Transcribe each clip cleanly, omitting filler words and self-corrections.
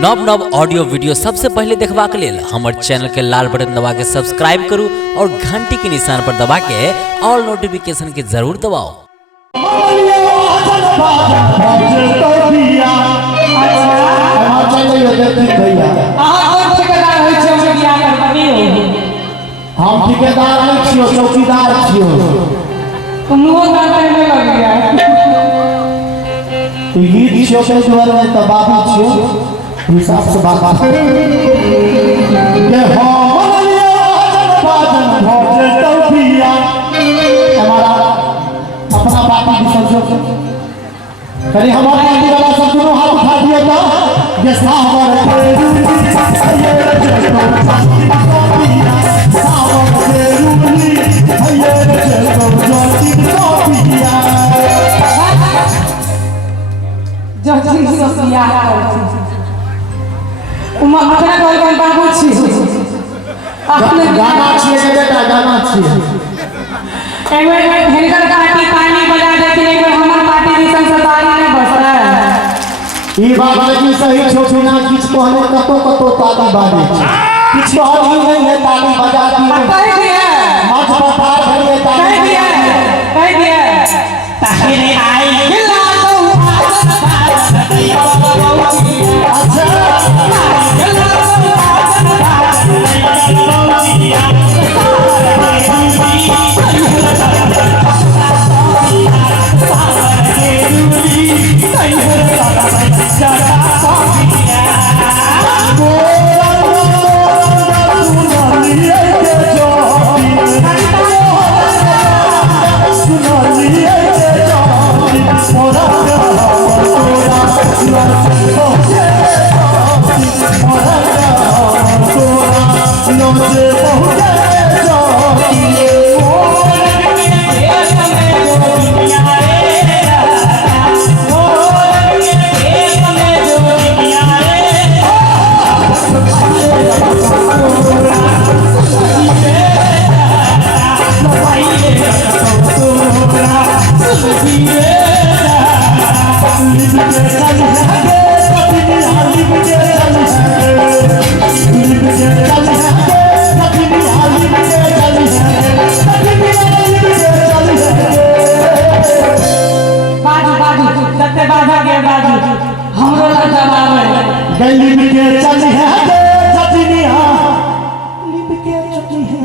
नव नव audio video सबसे पहले देखबा के लेल हमर चैनल के लाल बटन दबा के सब्सक्राइब करू और घंटी के निशान पर दबा के ऑल नोटिफिकेशन के जरूर दबाओ। हम ठेकेदार नहीं छियो, चौकीदार छियो। गीत छियो के द्वार में तो बाबू छियो, हिसाब से बात के हमारा अपना पार्टी की संसद कहीं हमारे पार्टी वाला सब दोनों हाथ उठा दिया था ये सावर गाना छिए बेटा, गाना छिए। एक बार हिनकर पार्टी पानी बजा देती, एक बार हमार पार्टी की संसदारी में बस रहा है। ई बात लेकिन सही छोटी ना, किछ कहले कतो कतो ताली बाजे किछ कहली नहीं है ताली बजाती है। कह दिया मठ पठार भरिए ताली कह दिया ताकि नहीं आई हिला तो लिप के चली है चटनिया, लिप के चली है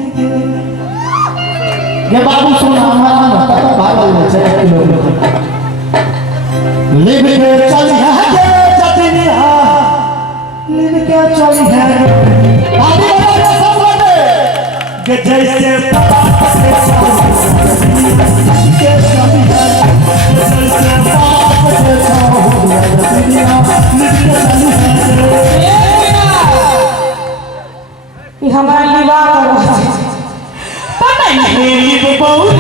ये बाबू सुना हमारा ना पता भागल है 1 किलोमीटर। लिप के चली है चटनिया, लिप के चली है आदि वाला सब लगे के जैसे पता से के चली है जैसे बाप से छाओ दुनिया लिप के चली है। हमारा विवाह करो पता नहीं मेरी तो बहुत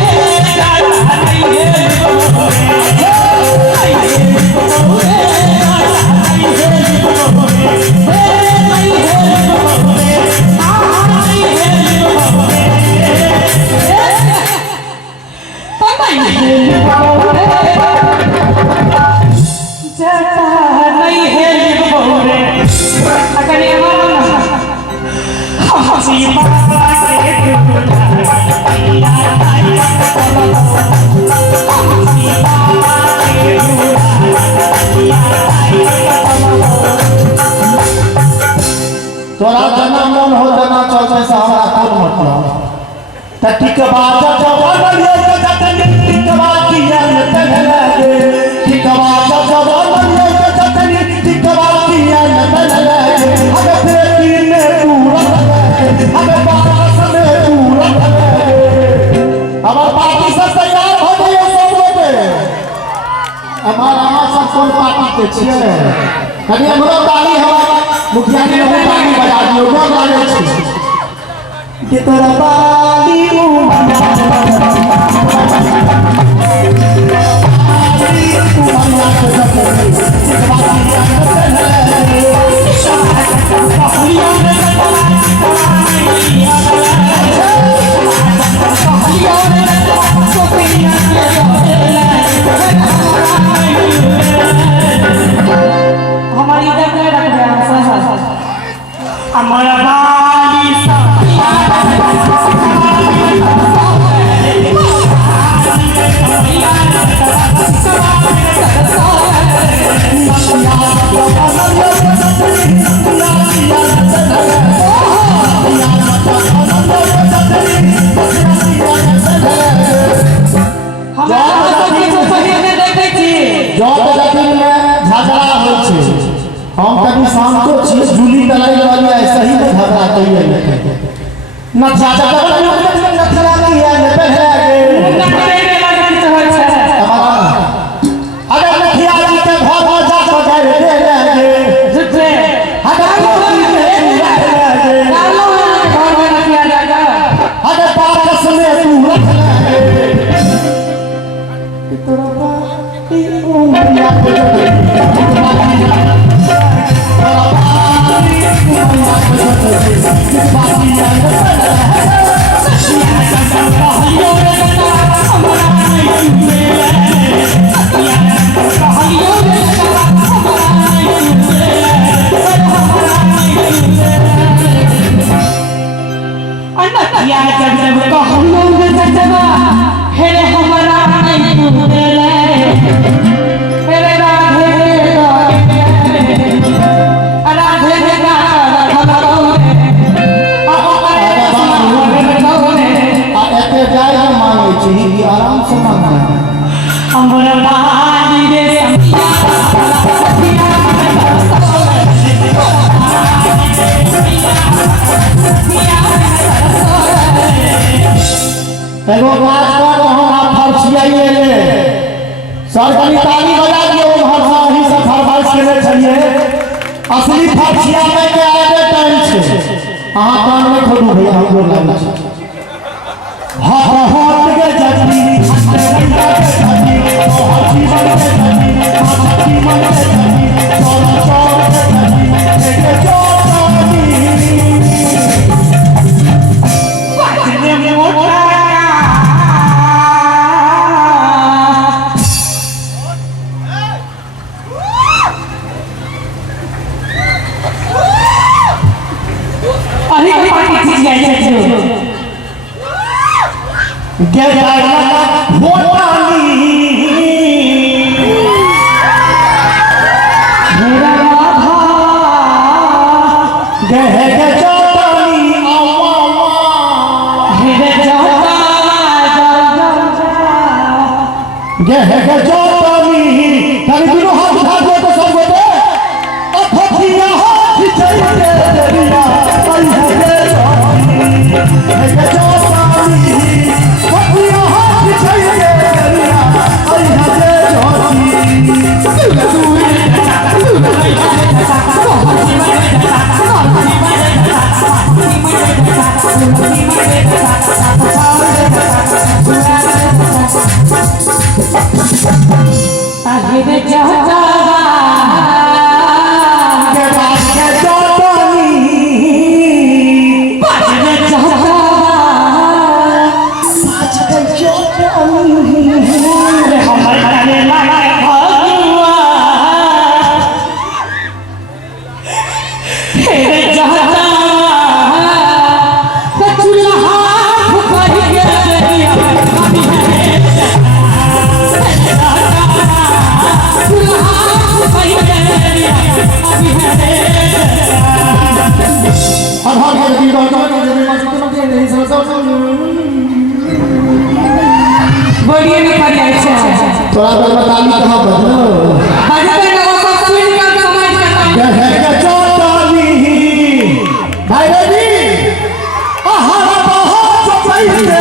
तोरा जना मन हो जना चलते से हमरा कोन मतलब त टिकबा जवान लियो त जतनी टिकबा किया न तलगे टिकबा जवान लियो त जतनी टिकबा किया न तलगे हमें बेटी में पूरा हमें बास में पूरा हमार पार्टी से तैयार हो गए सब लोग। हमारा सब कोन पार्टी के छिए कनी हमरो ताली हमार मुखिया ने ताली बजा दियो गो गाने छी के तोरा बाली हमारी इधर रख दिया शांतो छिए जूली तलाई वाली ऐसा ही में घबराते ही है न चाचा का न चला नहीं है न पहले अगर नखिया जी के घर में जा तो गए दे लेंगे जितने अगर अगर पास में तू रख लेंगे तेरा पाटी उंगलियां पे आराम से मांगना एगो बात कर हम आप फरसियाइए ले सरकारी ताली बजा दियो हम ही से फरमाइश केले छलिए असली फरसिया में के आगे टाइम छे अहां कान में खोलू भैया हम बोल लागल छी हाथ हाथ के जल्दी रंगा के जल्दी हर जीवन के जल्दी हर जीवन के जल्दी चोरा चोरा के जल्दी के चोरी बाजने मोटा get तोरा पर बताली कहां बदलो बजते लोगों को सुन कर समझ करता है के चोटाली भाई रेडी आहा बहुत चोटाई के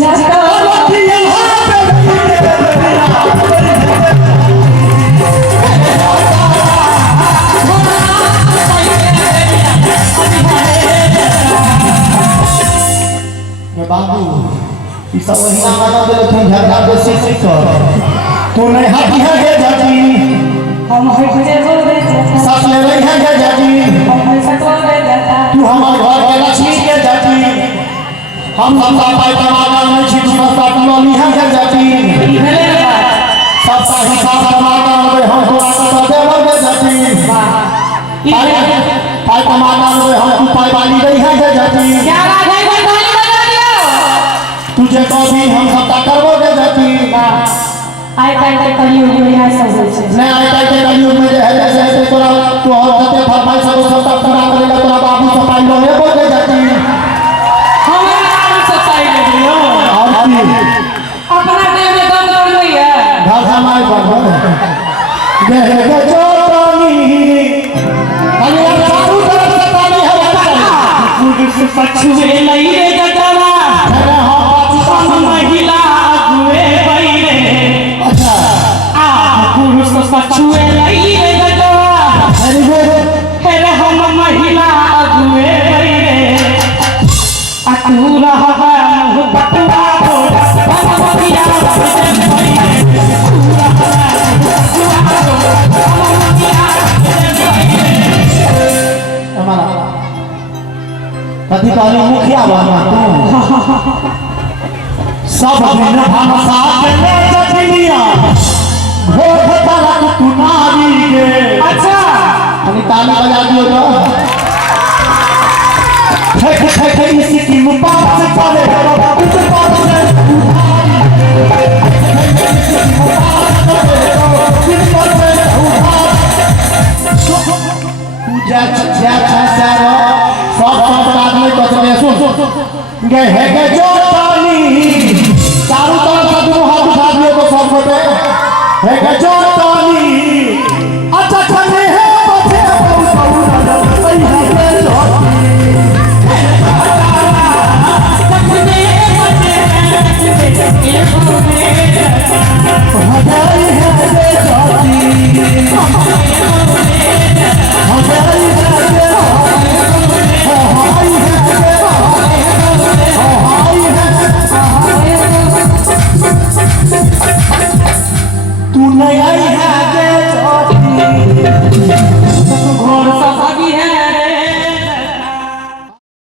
जाता बाबू ई सब वही गाना दे तुम झरझर दे से कर तू नहीं हाथी है गे जाती हम है तुझे बोल दे जाता सास ले रही है गे जाती हम है सटोल दे जाता तू हमार घर के लक्ष्मी के जाती हम सबका पाई टमाटर नहीं छी तू सबका टोली है गे जाती ई भेले रे बात सबका हिसाब टमाटर में हम तोरा का देवर गे जाती वाह ई पाई टमाटर में हम तू पाई वाली रही है गे जाती क्या बात है भाई ताली बजा दियो तुझे तो भी हम सबका करबो गे जाती आइ काल्हि तक कलियुग में यह सब होइ छै नहीं आइ काल्हि के कलियुग में है जैसे तोरा तू और जते फरमाइश सब सबका पूरा करेगा तोरा बाबू से पाई लो हे बोले जाती हमरा आगू से पाइ ले दियो और की अपना देह में दम कर लइए घर समाई पर गे गे चोटनी अरे यार चारू तरफ से पानी है कुकुर से पछुए लई रे जटवा अरे हां हम महिला अगुए बैरे अच्छा आ कुकुर से पछुए लई रे जटवा अरे गे हेरे हम महिला अगुए बैरे आ तू रहबा मुँह पटवा बोला भगवतिया बैरे हमारा कथी कहली मुखिया बना तू सब दिन भाषा के ले जटिलिया भोग तरक तू नारी के अच्छा अभी ताली बजा दियो तो ठेक ठेक इसी की मुपास करे उस पास से पूजा छ्या छारो सब आदमी कचरे सुन गे हे गे जोतानी चारों तरफ से तुम हाथ उठा दियो तो सब बटे हे गे जोतानी अच्छा चले है बचे बहु बहु सही है गे जोतानी हजारी है गे जोतानी हजारी है गे